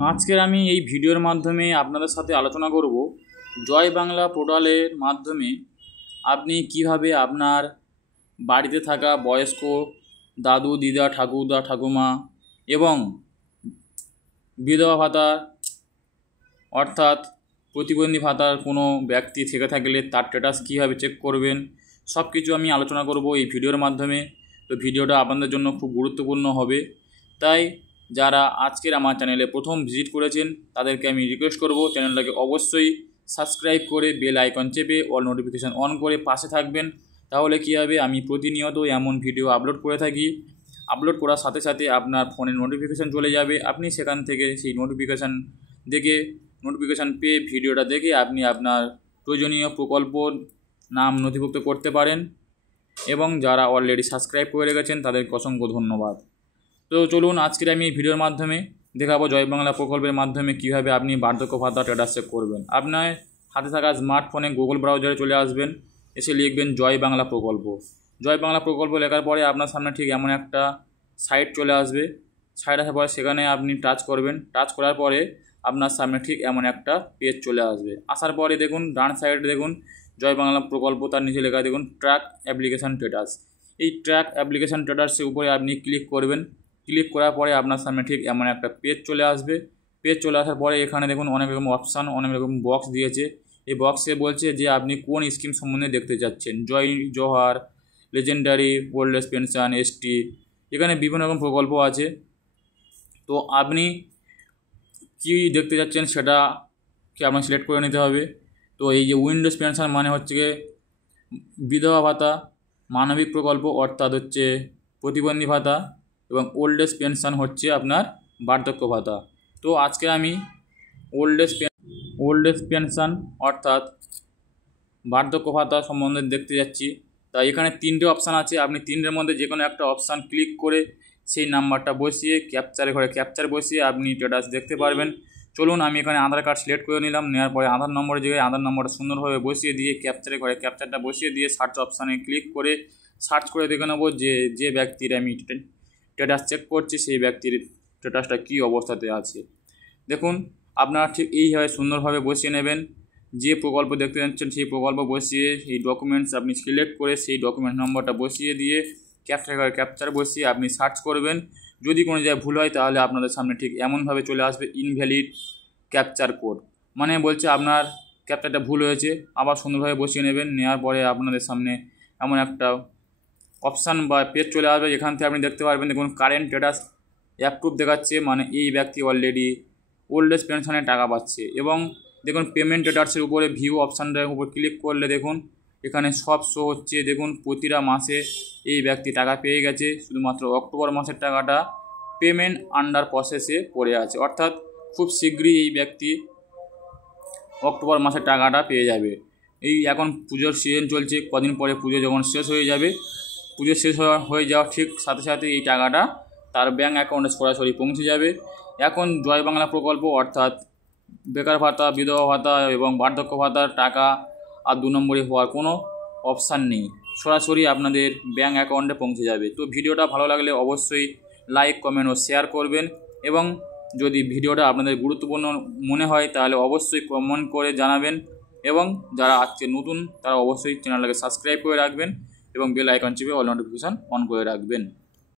আজকের আমি এই ভিডিওর মাধ্যমে আপনাদের সাথে আলোচনা করব জয় বাংলা পোর্টালের মাধ্যমে আপনি কিভাবে আপনার বাড়িতে থাকা বয়স্ক দাদু দিদা ঠাকুরদা ঠাকুমা এবং বিধবা ভাতা অর্থাৎ প্রতিবন্ধী ভাতার কোনো ব্যক্তি থেকে থাকলে তার স্ট্যাটাস কীভাবে চেক করবেন সব কিছু আমি আলোচনা করব এই ভিডিওর মাধ্যমে। তো ভিডিওটা আপনাদের জন্য খুব গুরুত্বপূর্ণ হবে, তাই যারা আজকের আমার চ্যানেলে প্রথম ভিজিট করেছেন তাদেরকে আমি রিকোয়েস্ট করব চ্যানেলটাকে অবশ্যই সাবস্ক্রাইব করে বেল আইকন চেপে অল নোটিফিকেশান অন করে পাশে থাকবেন। তাহলে কী হবে, আমি প্রতিনিয়ত এমন ভিডিও আপলোড করে থাকি, আপলোড করার সাথে সাথে আপনার ফোনে নোটিফিকেশান চলে যাবে, আপনি সেখান থেকে সেই নোটিফিকেশান পেয়ে ভিডিওটা দেখে আপনি আপনার প্রয়োজনীয় প্রকল্প নাম নথিভুক্ত করতে পারেন। এবং যারা অলরেডি সাবস্ক্রাইব করে রেখেছেন তাদেরকে অসংখ্য ধন্যবাদ। তো চলুন আজকের আমি এই ভিডিওর মাধ্যমে দেখাবো জয় বাংলা প্রকল্পের মাধ্যমে কিভাবে আপনি বার্ধক্য ভাতা স্ট্যাটাস চেক করবেন। আপনার হাতে থাকা স্মার্টফোনে গুগল ব্রাউজারে চলে আসবেন, এসে লিখবেন জয় বাংলা প্রকল্প। জয় বাংলা প্রকল্প লেখার পরে আপনার সামনে ঠিক এমন একটা সাইট চলে আসবে। সাইট আসার পরে সেখানে আপনি টাচ করবেন, টাচ করার পরে আপনার সামনে ঠিক এমন একটা পেজ চলে আসবে। আসার পরে দেখুন ডান সাইডে দেখুন জয় বাংলা প্রকল্প, তার নিচে লেখা দেখুন ট্র্যাক অ্যাপ্লিকেশান স্ট্যাটাস। এই ট্র্যাক অ্যাপ্লিকেশান স্ট্যাটাসের উপরে আপনি ক্লিক করবেন। ক্লিক করার পরে আপনার সামনে ঠিক এমন একটা পেজ চলে আসবে। পেজ চলে আসার পরে এখানে দেখুন অনেক রকম অপশান, অনেক রকম বক্স দিয়েছে। এই বক্সে বলছে যে আপনি কোন স্কিম সম্বন্ধে দেখতে চাচ্ছেন, জয় জোহার, legendary, old age pension, ST, এখানে বিভিন্ন রকম প্রকল্প আছে। তো আপনি কী দেখতে চাচ্ছেন সেটাকে আপনার সিলেক্ট করে নিতে হবে। তো এই যে উইন্ডোজ পেনশন মানে হচ্ছে বিধবা ভাতা, মানবিক প্রকল্প অর্থাৎ হচ্ছে প্রতিবন্ধী ভাতা, এবং ওল্ড এজ পেনশন হচ্ছে আপনার বার্ধক্য ভাতা। তো আজকে আমি ওল্ড এজ পেনশন অর্থাৎ বার্ধক্য ভাতা সম্বন্ধে দেখতে যাচ্ছি। তাই এখানে তিনটে অপশান আছে, আপনি তিনটের মধ্যে যে কোনো একটা অপশান ক্লিক করে সেই নাম্বারটা বসিয়ে ক্যাপচার বসিয়ে আপনি স্ট্যাটাস দেখতে পারবেন। চলুন আমি এখানে আধার কার্ড সিলেক্ট করে নিলাম, নেওয়ার পরে আধার নম্বরের জায়গায় আধার নম্বরটা সুন্দরভাবে বসিয়ে দিয়ে ক্যাপচারটা বসিয়ে দিয়ে সার্চ অপশানে ক্লিক করে সার্চ করে দেখে নেবো যে ব্যক্তির আমি স্ট্যাটাস চেক করছি সেই ব্যক্তির স্ট্যাটাসটা কী অবস্থাতে আছে। দেখুন আপনারা ঠিক এইভাবে সুন্দরভাবে বসিয়ে নেবেন। যে প্রকল্প দেখতে যাচ্ছেন সেই প্রকল্প বসিয়ে সেই ডকুমেন্টস আপনি সিলেক্ট করে সেই ডকুমেন্ট নম্বরটা বসিয়ে দিয়ে ক্যাপচার বসিয়ে আপনি সার্চ করবেন। যদি কোনো জায়গায় ভুল হয় তাহলে আপনাদের সামনে ঠিক এমনভাবে চলে আসবে ইনভ্যালিড ক্যাপচার কোড, মানে বলছে আপনার ক্যাপচারটা ভুল হয়েছে। আবার সুন্দরভাবে বসিয়ে নেবেন, নেওয়ার পরে আপনাদের সামনে এমন একটা অপশান বা পেজ চলে আসবে, যেখান থেকে আপনি দেখতে পারবেন দেখুন কারেন্ট স্ট্যাটাস অ্যাপ্রুভ দেখাচ্ছে, মানে এই ব্যক্তি অলরেডি ওল্ড এজ পেনশনের টাকা পাচ্ছে। এবং দেখুন পেমেন্ট স্ট্যাটাসের উপরে ভিউ অপশানটার উপর ক্লিক করলে দেখুন এখানে সব শো হচ্ছে। দেখুন প্রতিটা মাসে এই ব্যক্তি টাকা পেয়ে গেছে, শুধুমাত্র অক্টোবর মাসের টাকাটা পেমেন্ট আন্ডার প্রসেসে পড়ে আছে, অর্থাৎ খুব শীঘ্রই এই ব্যক্তি অক্টোবর মাসের টাকাটা পেয়ে যাবে। এই এখন পুজোর সিজন চলছে, কদিন পরে পুজো যখন শেষ হয়ে যাবে, পুজো শেষ হয়ে যাওয়ার ঠিক সাথে সাথে এই টাকাটা তার ব্যাঙ্ক অ্যাকাউন্টে সরাসরি পৌঁছে যাবে। এখন জয় বাংলা প্রকল্প অর্থাৎ বেকার ভাতা, বিধবা ভাতা এবং বার্ধক্য ভাতার টাকা আর 2 নম্বরে হওয়ার কোনো অপশান নেই, সরাসরি আপনাদের ব্যাঙ্ক অ্যাকাউন্টে পৌঁছে যাবে। তো ভিডিওটা ভালো লাগলে অবশ্যই লাইক, কমেন্ট ও শেয়ার করবেন, এবং যদি ভিডিওটা আপনাদের গুরুত্বপূর্ণ মনে হয় তাহলে অবশ্যই কমেন্ট করে জানাবেন, এবং যারা আজকে নতুন তারা অবশ্যই চ্যানেলটাকে সাবস্ক্রাইব করে রাখবেন এবং বেল আইকন চেপে অল নোটিফিকেশান অন করে রাখবেন।